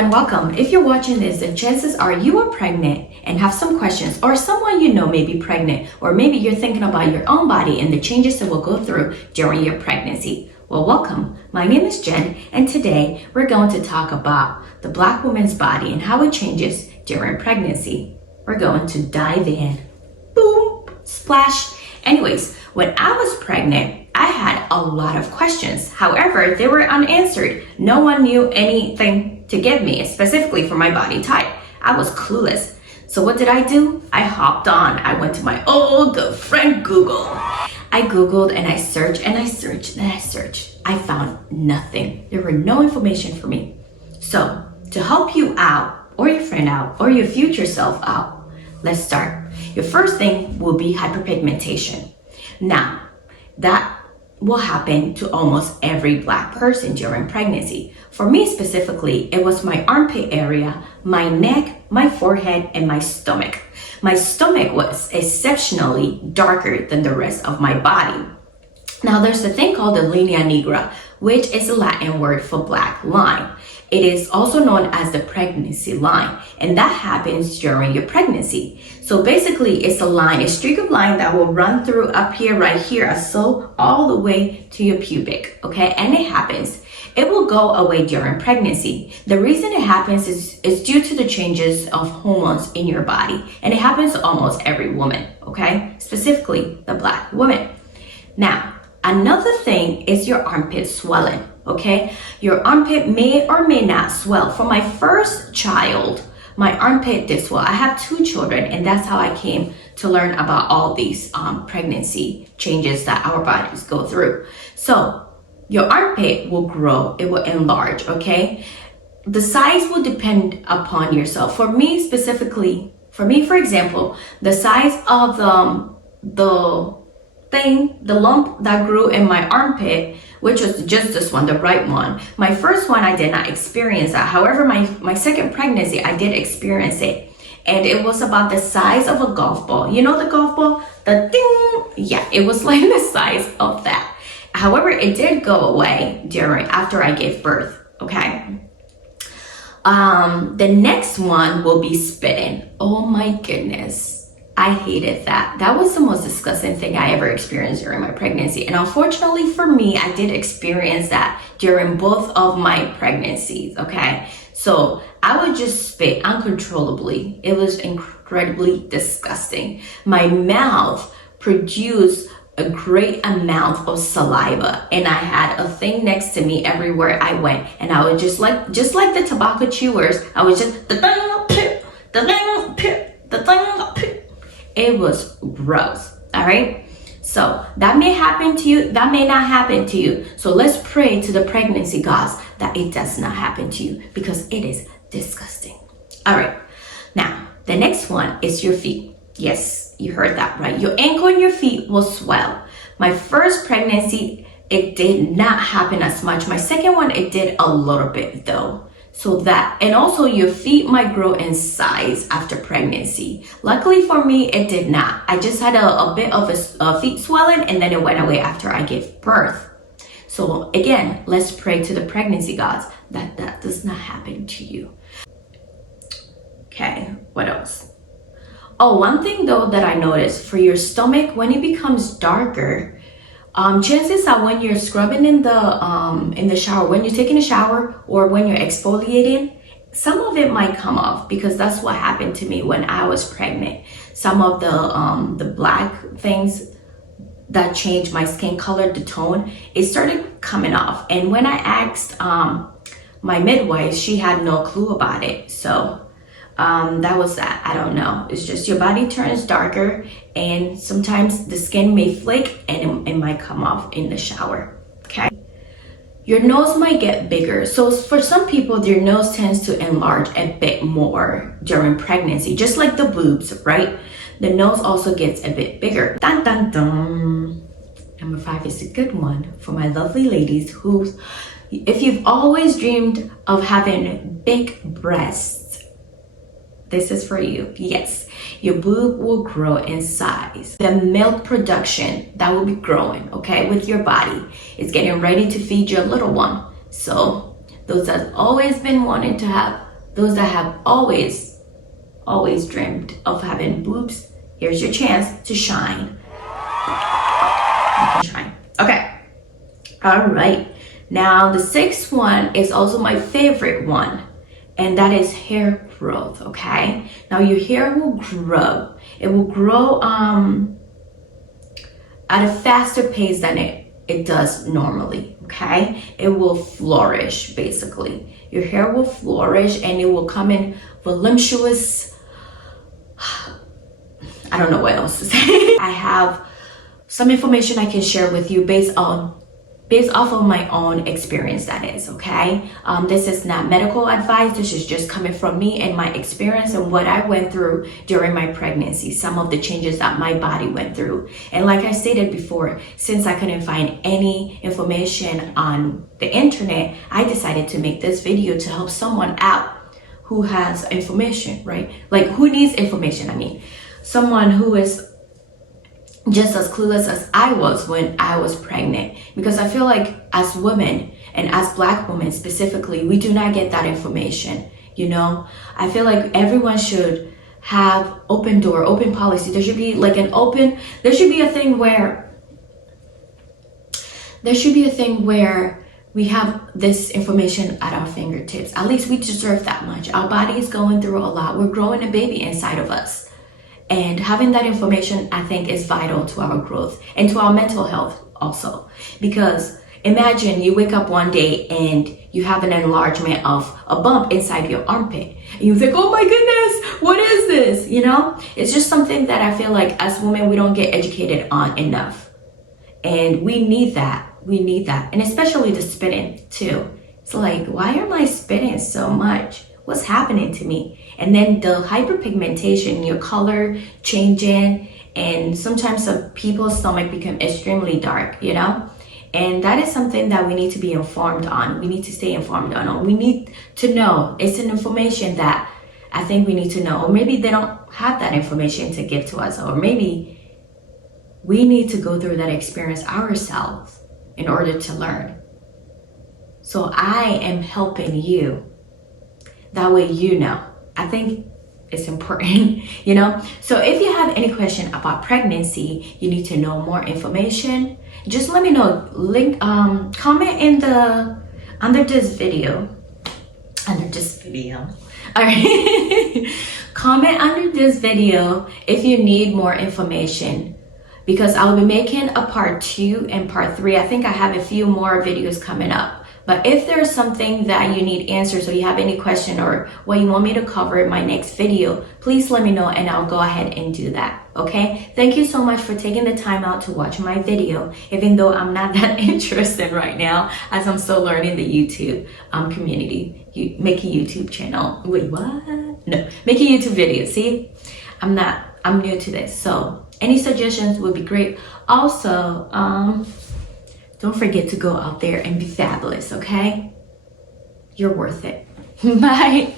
everyone, welcome. If you're watching this, the chances are you are pregnant and have some questions, or someone you know may be pregnant, or maybe you're thinking about your own body and the changes that will go through during your pregnancy. Well, welcome. My name is Jen, and today we're going to talk about the Black woman's body and how it changes during pregnancy. We're going to dive in. Boom, splash. Anyways, when I was pregnant, I had a lot of questions. However, they were unanswered. No one knew anything to give me, specifically for my body type. I was clueless. So what did I do? I hopped on. I went to my old good friend Google. I Googled and I searched and I searched and I searched. I found nothing. There were no information for me. So to help you out, or your friend out, or your future self out, let's start. Your first thing will be hyperpigmentation. Now, that will happen to almost every Black person during pregnancy. For me specifically, it was my armpit area, my neck, my forehead, and my stomach. My stomach was exceptionally darker than the rest of my body. Now, there's a thing called the linea nigra, which is a Latin word for black line. It is also known as the pregnancy line, and that happens during your pregnancy. So basically, it's a line, a streak of line that will run through up here, right here, so all the way to your pubic, okay? And it happens. It will go away during pregnancy. The reason it happens is due to the changes of hormones in your body, and it happens to almost every woman, okay? Specifically, the Black woman. Now, another thing is your armpit swelling. Okay, your armpit may or may not swell. For my first child, my armpit did swell. I have 2 children, and that's how I came to learn about all these pregnancy changes that our bodies go through. So your armpit will grow, it will enlarge, okay? The size will depend upon yourself. For me specifically, for example, the size of the lump that grew in my armpit, which was just this one, the right one. My first one, I did not experience that. However, my second pregnancy, I did experience it. And it was about the size of a golf ball. You know the golf ball? The ding! Yeah, it was like the size of that. However, it did go away after I gave birth, okay? The next one will be spitting. Oh my goodness. I hated that. That was the most disgusting thing I ever experienced during my pregnancy. And unfortunately for me, I did experience that during both of my pregnancies, okay? So I would just spit uncontrollably. It was incredibly disgusting. My mouth produced a great amount of saliva, and I had a thing next to me everywhere I went. And I would just like the tobacco chewers, I was just It was gross, all right? So that may happen to you, that may not happen to you. So let's pray to the pregnancy gods that it does not happen to you, because it is disgusting. All right, now the next one is your feet. Yes, you heard that right. Your ankle and your feet will swell. My first pregnancy, it did not happen as much. My second one, it did a little bit though. So that, and also your feet might grow in size after pregnancy. Luckily for me, it did not. I just had a bit of a feet swelling, and then it went away after I gave birth. So again, let's pray to the pregnancy gods that that does not happen to you. Okay, what else? Oh, one thing though that I noticed for your stomach, when it becomes darker, chances are when you're scrubbing in the shower, when you're taking a shower, or when you're exfoliating, some of it might come off, because that's what happened to me when I was pregnant. Some of the black things that changed my skin color, the tone, it started coming off. And when I asked my midwife, she had no clue about it. So that was that. I don't know. It's just your body turns darker, and sometimes the skin may flake and it might come off in the shower. Okay. Your nose might get bigger. So for some people, their nose tends to enlarge a bit more during pregnancy, just like the boobs, right? The nose also gets a bit bigger. Dun, dun, dun. Number 5 is a good one for my lovely ladies who, if you've always dreamed of having big breasts, this is for you. Yes, your boob will grow in size. The milk production that will be growing, okay, with your body is getting ready to feed your little one. So those that have always been wanting to have those that have always dreamed of having boobs, here's your chance to shine. Shine. Okay. All right. Now the sixth one is also my favorite one, and that is hair growth. Okay. Now your hair will grow. It will grow at a faster pace than it does normally. Okay. It will flourish basically. Your hair will flourish and it will come in voluptuous. I don't know what else to say. I have some information I can share with you based off of my own experience, that is, okay? This is not medical advice. This is just coming from me and my experience and what I went through during my pregnancy, some of the changes that my body went through. And like I stated before, since I couldn't find any information on the internet, I decided to make this video to help someone out who has information, right? Like who needs information, I mean. Someone who is just as clueless as I was when I was pregnant, because I feel like as women and as Black women specifically, we do not get that information. You know, I feel like everyone should have open door, open policy. There should be like there should be a thing where we have this information at our fingertips. At least we deserve that much. Our body is going through a lot. We're growing a baby inside of us. And having that information, I think, is vital to our growth and to our mental health also. Because imagine you wake up one day and you have an enlargement of a bump inside your armpit. And you think, oh my goodness, what is this? You know, it's just something that I feel like as women, we don't get educated on enough. And we need that. We need that. And especially the spitting too. It's like, why am I spitting so much? What's happening to me? And then the hyperpigmentation, your color changing, and sometimes some people's stomach become extremely dark, you know? And that is something that we need to be informed on. We need to stay informed on. We need to know. It's an information that I think we need to know. Or maybe they don't have that information to give to us. Or maybe we need to go through that experience ourselves in order to learn. So I am helping you. That way you know. I think it's important, you know? So if you have any question about pregnancy, you need to know more information, just let me know. Link, comment in under this video. All right. Comment under this video if you need more information, because I'll be making a part 2 and part 3. I think I have a few more videos coming up. But if there's something that you need answers, or you have any question or what you want me to cover in my next video, please let me know and I'll go ahead and do that. Okay? Thank you so much for taking the time out to watch my video, even though I'm not that interested right now as I'm still learning the YouTube community. Make a YouTube channel. Wait, what? No, make a YouTube video. See? I'm new to this. So any suggestions would be great. Also, don't forget to go out there and be fabulous, okay? You're worth it. Bye.